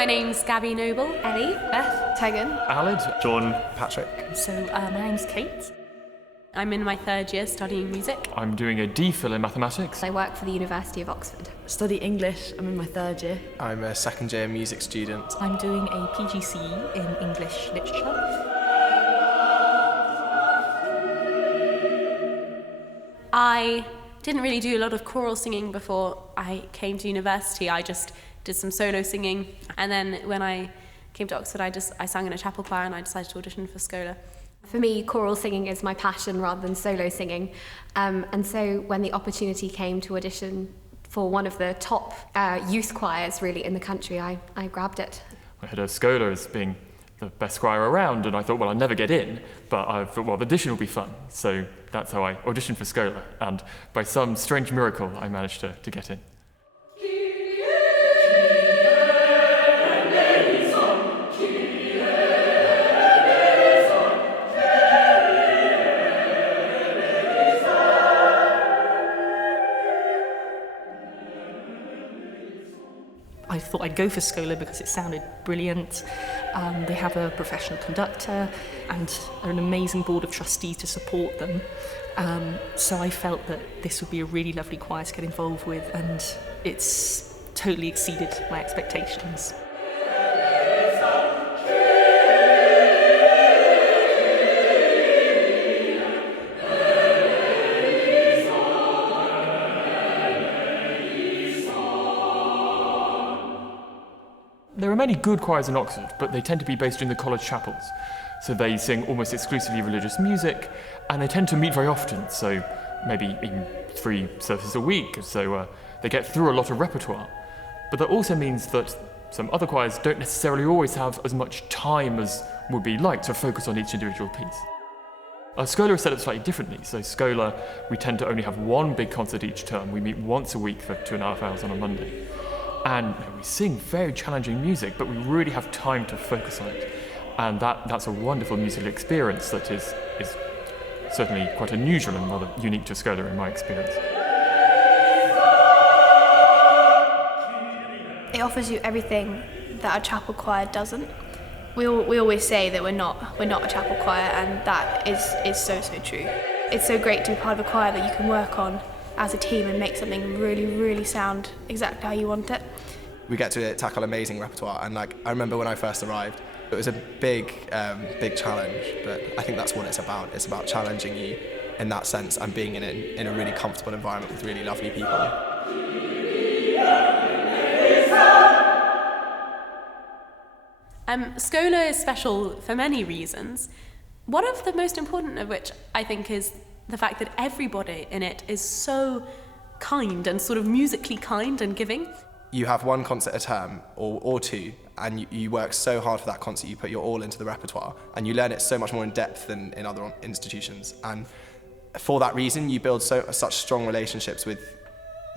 My name's Gabby Noble. Ellie. Beth. Tegan. Aled. John. Patrick. So my name's Kate. I'm in my third year studying music. I'm doing a DPhil in mathematics. I work for the University of Oxford. Study English. I'm in my third year. I'm a second year music student. I'm doing a PGCE in English literature. I didn't really do a lot of choral singing before I came to university. I just did some solo singing, and then when I came to Oxford, I sang in a chapel choir and I decided to audition for Schola. For me, choral singing is my passion rather than solo singing. And so when the opportunity came to audition for one of the top youth choirs really in the country, I grabbed it. I heard of Schola as being the best choir around, and I thought, well, I'll never get in, but I thought, well, the audition will be fun. So that's how I auditioned for Schola, and by some strange miracle, I managed to get in. I thought I'd go for Schola because it sounded brilliant. They have a professional conductor and an amazing board of trustees to support them. So I felt that this would be a really lovely choir to get involved with, and it's totally exceeded my expectations. There are many good choirs in Oxford, but they tend to be based in the college chapels. So they sing almost exclusively religious music, and they tend to meet very often, so maybe even 3 services a week, so they get through a lot of repertoire. But that also means that some other choirs don't necessarily always have as much time as would be like to focus on each individual piece. Schola is set up slightly differently. So Schola, we tend to only have one big concert each term. We meet once a week for 2.5 hours on a Monday. And we sing very challenging music, but we really have time to focus on it. And that's a wonderful musical experience that is certainly quite unusual and rather unique to Schola in my experience. It offers you everything that a chapel choir doesn't. We always say that we're not a chapel choir, and that is so true. It's so great to be part of a choir that you can work on as a team and make something really, really sound exactly how you want it. We get to tackle amazing repertoire, and I remember when I first arrived, it was a big challenge, but I think that's what it's about. It's about challenging you in that sense and being in a really comfortable environment with really lovely people. Schola is special for many reasons. One of the most important of which I think is the fact that everybody in it is so kind and sort of musically kind and giving. You have one concert a term or 2, and you work so hard for that concert, you put your all into the repertoire, and you learn it so much more in depth than in other institutions. And for that reason, you build such strong relationships with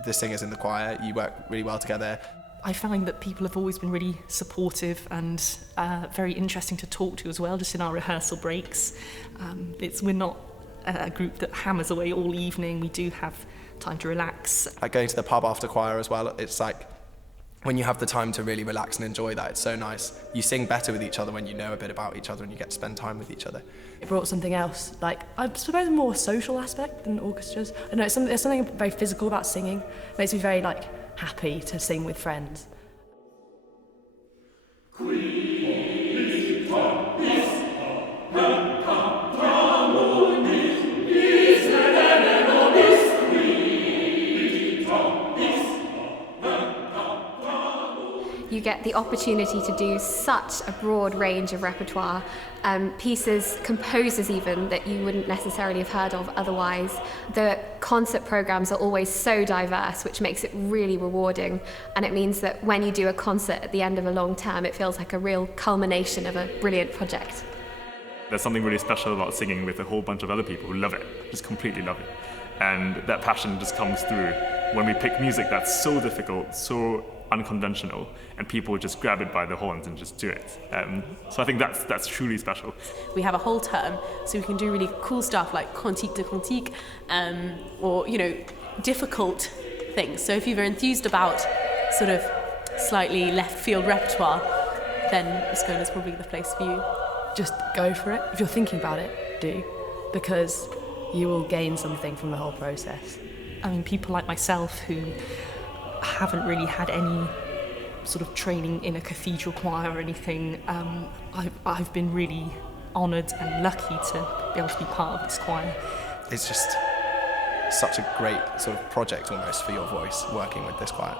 the singers in the choir. You work really well together. I find that people have always been really supportive and very interesting to talk to as well, just in our rehearsal breaks. We're not a group that hammers away all evening. We do have time to relax. Like going to the pub after choir as well, it's like when you have the time to really relax and enjoy that, it's so nice. You sing better with each other when you know a bit about each other and you get to spend time with each other. It brought something else, I suppose a more social aspect than orchestras. I know there's something very physical about singing. It makes me very happy to sing with friends. You get the opportunity to do such a broad range of repertoire, pieces, composers even, that you wouldn't necessarily have heard of otherwise. The concert programs are always so diverse, which makes it really rewarding, and it means that when you do a concert at the end of a long term, it feels like a real culmination of a brilliant project. There's something really special about singing with a whole bunch of other people who love it, just completely love it. And that passion just comes through when we pick music that's so difficult, so unconventional, and people just grab it by the horns and just do it. So I think that's truly special. We have a whole term, so we can do really cool stuff like cantique de cantique, or difficult things. So if you're enthused about sort of slightly left field repertoire, then Schola's probably the place for you. Just go for it. If you're thinking about it, do, because you will gain something from the whole process. I mean, people like myself who haven't really had any sort of training in a cathedral choir or anything, I've been really honoured and lucky to be able to be part of this choir. It's just such a great sort of project almost for your voice, working with this choir.